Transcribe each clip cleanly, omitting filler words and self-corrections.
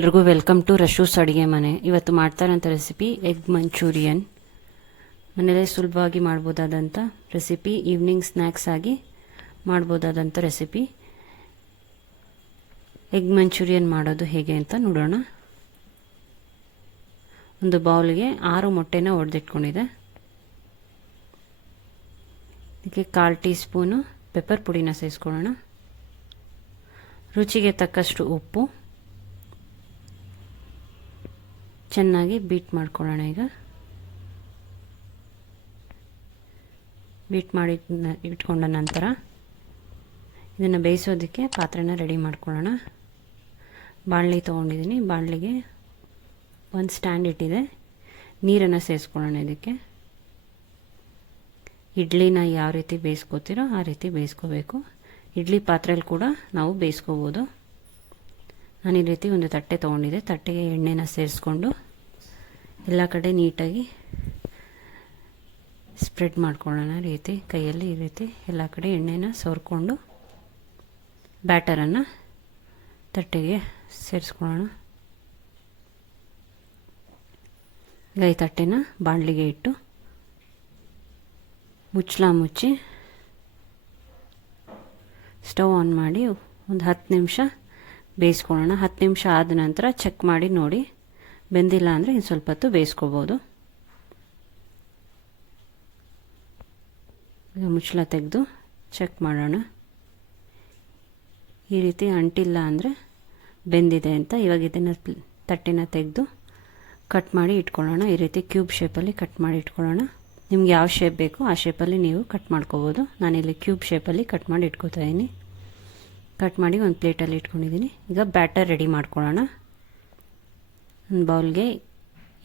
ಎಲ್ರಿಗೂ welcome to ರಶೂಸ್ ಅಡುಗೆ ಮನೆ. ಇವತ್ತು ಮಾಡ್ತಾ ಇರೋಂಥ ರೆಸಿಪಿ ಎಗ್ ಮಂಚೂರಿಯನ್. ಮನೇಲೇ ಸುಲಭವಾಗಿ ಮಾಡ್ಬೋದಾದಂಥ ರೆಸಿಪಿ, ಈವ್ನಿಂಗ್ ಸ್ನ್ಯಾಕ್ಸ್ ಆಗಿ ಮಾಡ್ಬೋದಾದಂಥ ರೆಸಿಪಿ. ಎಗ್ ಮಂಚೂರಿಯನ್ ಮಾಡೋದು ಹೇಗೆ ಅಂತ ನೋಡೋಣ. ಒಂದು ಬೌಲ್ಗೆ 6 ಮೊಟ್ಟೆನ ಒಡೆದಿಟ್ಕೊಂಡಿದೆ. ಇದಕ್ಕೆ 1/4 ಟೀ ಸ್ಪೂನು ಪೆಪ್ಪರ್ ಪುಡಿನ ಸೇರಿಸ್ಕೊಳ್ಳೋಣ. ರುಚಿಗೆ ತಕ್ಕಷ್ಟು ಉಪ್ಪು. ಚೆನ್ನಾಗಿ ಬೀಟ್ ಮಾಡ್ಕೊಳ್ಳೋಣ. ಈಗ ಬೀಟ್ ಮಾಡಿ ಇಟ್ಕೊಂಡ ನಂತರ ಇದನ್ನು ಬೇಯಿಸೋದಕ್ಕೆ ಪಾತ್ರೆನ ರೆಡಿ ಮಾಡ್ಕೊಳ್ಳೋಣ. ಬಾಣಲಿ ತೊಗೊಂಡಿದ್ದೀನಿ. ಬಾಣಲಿಗೆ ಒಂದು ಸ್ಟ್ಯಾಂಡ್ ಇಟ್ಟಿದೆ. ನೀರನ್ನು ಸೇರಿಸ್ಕೊಳ್ಳೋಣ. ಇದಕ್ಕೆ ಇಡ್ಲಿನ ಯಾವ ರೀತಿ ಬೇಯಿಸ್ಕೋತೀರೋ ಆ ರೀತಿ ಬೇಯಿಸ್ಕೋಬೇಕು. ಇಡ್ಲಿ ಪಾತ್ರೆಯಲ್ಲಿ ಕೂಡ ನಾವು ಬೇಯಿಸ್ಕೋಬೋದು. ನಾನು ಈ ರೀತಿ ಒಂದು ತಟ್ಟೆ ತೊಗೊಂಡಿದ್ದೆ. ತಟ್ಟೆಗೆ ಎಣ್ಣೆನ ಸೇರಿಸ್ಕೊಂಡು ಎಲ್ಲ ಕಡೆ ನೀಟಾಗಿ ಸ್ಪ್ರೆಡ್ ಮಾಡ್ಕೊಳ್ಳೋಣ. ರೀತಿ ಕೈಯಲ್ಲಿ ಈ ರೀತಿ ಎಲ್ಲ ಕಡೆ ಎಣ್ಣೆನ ಸವರ್ಕೊಂಡು ಬ್ಯಾಟರನ್ನು ತಟ್ಟೆಗೆ ಸೇರಿಸ್ಕೊಳ್ಳೋಣ. ಈಗ ಈ ತಟ್ಟೆನ ಬಾಣಲಿಗೆ ಇಟ್ಟು ಮುಚ್ಚಳ ಮುಚ್ಚಿ ಸ್ಟವ್ ಆನ್ ಮಾಡಿ ಒಂದು 10 ನಿಮಿಷ ಬೇಯಿಸ್ಕೊಳ್ಳೋಣ. 10 ನಿಮಿಷ ಆದ ನಂತರ ಚೆಕ್ ಮಾಡಿ ನೋಡಿ. ಬೆಂದಿಲ್ಲ ಅಂದರೆ ಇನ್ನು ಸ್ವಲ್ಪ ಹೊತ್ತು ಬೇಯಿಸ್ಕೋಬೋದು. ಈಗ ಮುಚ್ಚಳ ತೆಗೆದು ಚೆಕ್ ಮಾಡೋಣ. ಈ ರೀತಿ ಅಂಟಿಲ್ಲ ಅಂದರೆ ಬೆಂದಿದೆ ಅಂತ. ಇವಾಗ ಇದನ್ನು ತಟ್ಟೆನ ತೆಗೆದು ಕಟ್ ಮಾಡಿ ಇಟ್ಕೊಳ್ಳೋಣ. ಈ ರೀತಿ ಕ್ಯೂಬ್ ಶೇಪಲ್ಲಿ ಕಟ್ ಮಾಡಿ ಇಟ್ಕೊಳ್ಳೋಣ. ನಿಮ್ಗೆ ಯಾವ ಶೇಪ್ ಬೇಕೋ ಆ ಶೇಪಲ್ಲಿ ನೀವು ಕಟ್ ಮಾಡ್ಕೋಬೋದು. ನಾನಿಲ್ಲಿ ಕ್ಯೂಬ್ ಶೇಪಲ್ಲಿ ಕಟ್ ಮಾಡಿ ಇಟ್ಕೋತಾ ಇದ್ದೀನಿ. ಕಟ್ ಮಾಡಿ ಒಂದು ಪ್ಲೇಟಲ್ಲಿ ಇಟ್ಕೊಂಡಿದ್ದೀನಿ. ಈಗ ಬ್ಯಾಟರ್ ರೆಡಿ ಮಾಡ್ಕೊಳ್ಳೋಣ. ಒಂದು ಬೌಲ್ಗೆ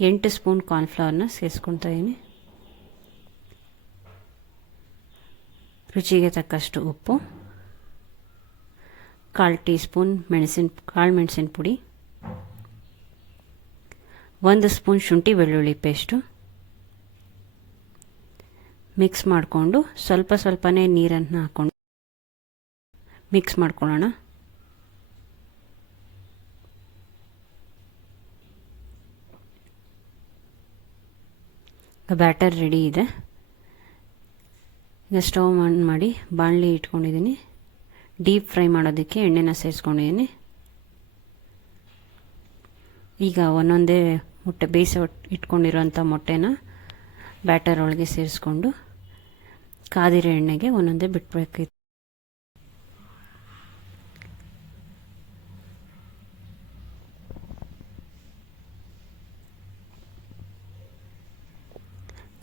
8 ಸ್ಪೂನ್ ಕಾರ್ನ್ಫ್ಲವರ್ನ ಸೇರಿಸ್ಕೊತಾ ಇದ್ದೀನಿ. ರುಚಿಗೆ ತಕ್ಕಷ್ಟು ಉಪ್ಪು, 1/4 ಟೀ ಸ್ಪೂನ್ ಕಾಳು ಮೆಣಸಿನ ಪುಡಿ, 1 ಸ್ಪೂನ್ ಶುಂಠಿ ಬೆಳ್ಳುಳ್ಳಿ ಪೇಸ್ಟು ಮಿಕ್ಸ್ ಮಾಡಿಕೊಂಡು ಸ್ವಲ್ಪನೇ ನೀರನ್ನು ಹಾಕ್ಕೊಂಡು ಮಿಕ್ಸ್ ಮಾಡ್ಕೊಳ್ಳೋಣ. ಬ್ಯಾಟರ್ ರೆಡಿ ಇದೆ. ಈಗ ಸ್ಟವ್ ಆನ್ ಮಾಡಿ ಬಾಣಲಿ ಇಟ್ಕೊಂಡಿದ್ದೀನಿ. ಡೀಪ್ ಫ್ರೈ ಮಾಡೋದಕ್ಕೆ ಎಣ್ಣೆನ ಸೇರಿಸ್ಕೊಂಡಿದ್ದೀನಿ. ಈಗ ಒಂದೊಂದೇ ಮೊಟ್ಟೆ ಬೇಯಿಸಿ ಇಟ್ಕೊಂಡಿರೋಂಥ ಮೊಟ್ಟೆನ ಬ್ಯಾಟರ್ ಒಳಗೆ ಸೇರಿಸ್ಕೊಂಡು ಕಾದಿರೋ ಎಣ್ಣೆಗೆ ಒಂದೊಂದೇ ಬಿಟ್ಬೇಕಿತ್ತು.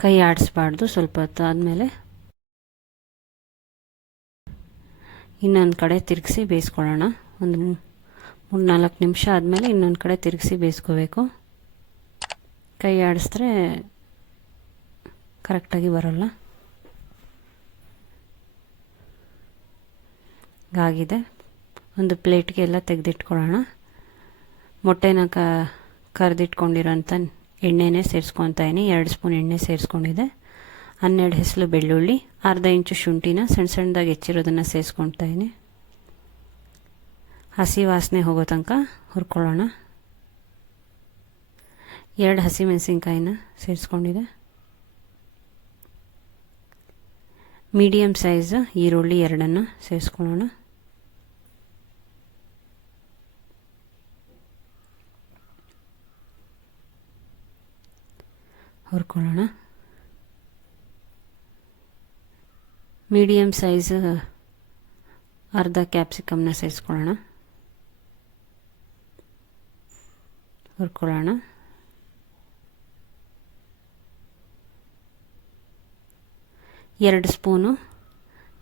ಕೈ ಆಡಿಸ್ಬಾರ್ದು. ಸ್ವಲ್ಪ ಹೊತ್ತು ಆದಮೇಲೆ ಇನ್ನೊಂದು ಕಡೆ ತಿರುಗಿಸಿ ಬೇಯಿಸ್ಕೊಳ್ಳೋಣ. ಒಂದು 3-4 ನಿಮಿಷ ಆದಮೇಲೆ ಇನ್ನೊಂದು ಕಡೆ ತಿರುಗಿಸಿ ಬೇಯಿಸ್ಕೋಬೇಕು. ಕೈ ಆಡಿಸಿದ್ರೆ ಕರೆಕ್ಟಾಗಿ ಬರೋಲ್ಲ. ಆಗಿದೆ. ಒಂದು ಪ್ಲೇಟ್ಗೆ ಎಲ್ಲ ತೆಗೆದಿಟ್ಕೊಳ್ಳೋಣ. ಮೊಟ್ಟೆನ ಕರೆದಿಟ್ಕೊಂಡಿರೋಂಥ ಎಣ್ಣೆನೇ ಸೇರಿಸ್ಕೊತಾ ಇದ್ದೀನಿ. 2 ಸ್ಪೂನ್ ಎಣ್ಣೆ ಸೇರಿಸ್ಕೊಂಡಿದ್ದೆ. 12 ಹೆಸರು ಬೆಳ್ಳುಳ್ಳಿ, ಅರ್ಧ ಇಂಚು ಶುಂಠಿನ ಸಣ್ಣದಾಗಿ ಹೆಚ್ಚಿರೋದನ್ನು ಸೇರಿಸ್ಕೊತಾ ಇದ್ದೀನಿ. ಹಸಿ ವಾಸನೆ ಹೋಗೋ ತನಕ ಹುರ್ಕೊಳ್ಳೋಣ. 2 ಹಸಿಮೆಣಸಿನ್ಕಾಯಿನ ಸೇರಿಸ್ಕೊಂಡಿದೆ. ಮೀಡಿಯಮ್ ಸೈಜ್ ಈರುಳ್ಳಿ 2 ಸೇರಿಸ್ಕೊಳ್ಳೋಣ. ಹುರ್ಕೊಳ್ಳೋಣ. ಮೀಡಿಯಮ್ ಸೈಜ್ ಅರ್ಧ ಕ್ಯಾಪ್ಸಿಕಮ್ನ ಸೇರಿಸ್ಕೊಳ್ಳೋಣ. ಹುರ್ಕೊಳ್ಳೋಣ. ಎರಡು ಸ್ಪೂನು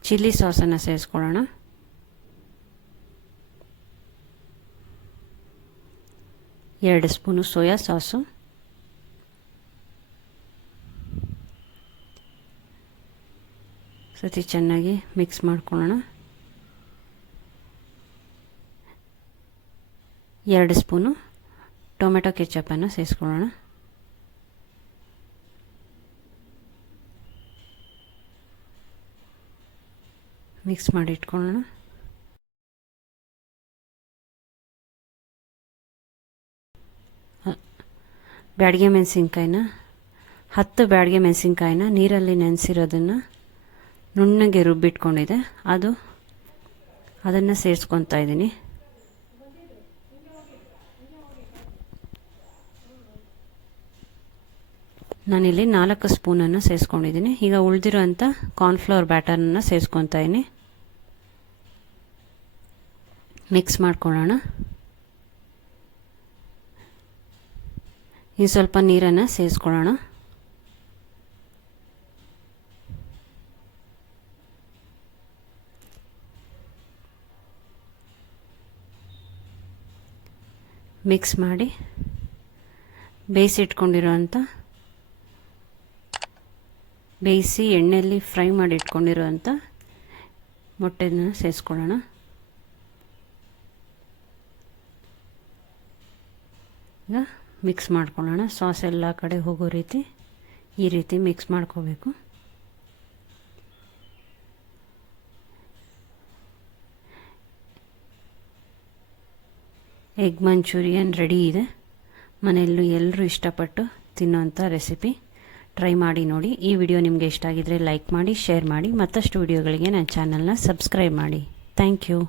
ಚಿಲ್ಲಿ ಸಾಸನ್ನು ಸೇರಿಸ್ಕೊಳ್ಳೋಣ. 2 ಸ್ಪೂನು ಸೋಯಾ ಸಾಸು, ಸತಿ ಚೆನ್ನಾಗಿ ಮಿಕ್ಸ್ ಮಾಡ್ಕೊಳ್ಳೋಣ. 2 ಸ್ಪೂನು ಟೊಮೆಟೊ ಕೆಚಪನ್ನು ಸೇರಿಸ್ಕೊಳ್ಳೋಣ. ಮಿಕ್ಸ್ ಮಾಡಿ ಇಟ್ಕೊಳ್ಳೋಣ. ಬ್ಯಾಡಗೆ ಮೆಣಸಿನ್ಕಾಯಿನ 10 ಬ್ಯಾಡಗೆ ಮೆಣಸಿನ್ಕಾಯಿನ ನೀರಲ್ಲಿ ನೆನೆಸಿರೋದನ್ನು ನುಣ್ಣಗೆ ರುಬ್ಬಿಟ್ಕೊಂಡಿದೆ, ಅದನ್ನು ಸೇರಿಸ್ಕೊತಾ ಇದ್ದೀನಿ. ನಾನಿಲ್ಲಿ 4 ಸ್ಪೂನನ್ನು ಸೇರಿಸ್ಕೊಂಡಿದ್ದೀನಿ. ಈಗ ಉಳಿದಿರೋಂಥ ಕಾರ್ನ್ಫ್ಲವರ್ ಬ್ಯಾಟರನ್ನು ಸೇರಿಸ್ಕೊತಾ ಇದ್ದೀನಿ. ಮಿಕ್ಸ್ ಮಾಡ್ಕೊಳ್ಳೋಣ. ಈ ಸ್ವಲ್ಪ ನೀರನ್ನು ಸೇರಿಸ್ಕೊಳ್ಳೋಣ. ಮಿಕ್ಸ್ ಮಾಡಿ ಬೇಯಿಸಿ ಎಣ್ಣೆಯಲ್ಲಿ ಫ್ರೈ ಮಾಡಿ ಇಟ್ಕೊಂಡಿರೋಂಥ ಮೊಟ್ಟೆನ ಸೇರಿಸ್ಕೊಳ್ಳೋಣ. ಈಗ ಮಿಕ್ಸ್ ಮಾಡ್ಕೊಳ್ಳೋಣ. ಸಾಸ್ ಎಲ್ಲ ಕಡೆ ಹೋಗೋ ರೀತಿ ಈ ರೀತಿ ಮಿಕ್ಸ್ ಮಾಡ್ಕೋಬೇಕು. ಎಗ್ ಮಂಚೂರಿಯನ್ ರೆಡಿ ಇದೆ. ಮನೆಯಲ್ಲೂ ಎಲ್ಲರೂ ಇಷ್ಟಪಟ್ಟು ತಿನ್ನೋಂಥ ರೆಸಿಪಿ. ಟ್ರೈ ಮಾಡಿ ನೋಡಿ. ಈ ವಿಡಿಯೋ ನಿಮಗೆ ಇಷ್ಟ ಆಗಿದರೆ ಲೈಕ್ ಮಾಡಿ, ಶೇರ್ ಮಾಡಿ. ಮತ್ತಷ್ಟು ವಿಡಿಯೋಗಳಿಗೆ ನನ್ನ ಚಾನಲ್ನ ಸಬ್ಸ್ಕ್ರೈಬ್ ಮಾಡಿ. Thank you.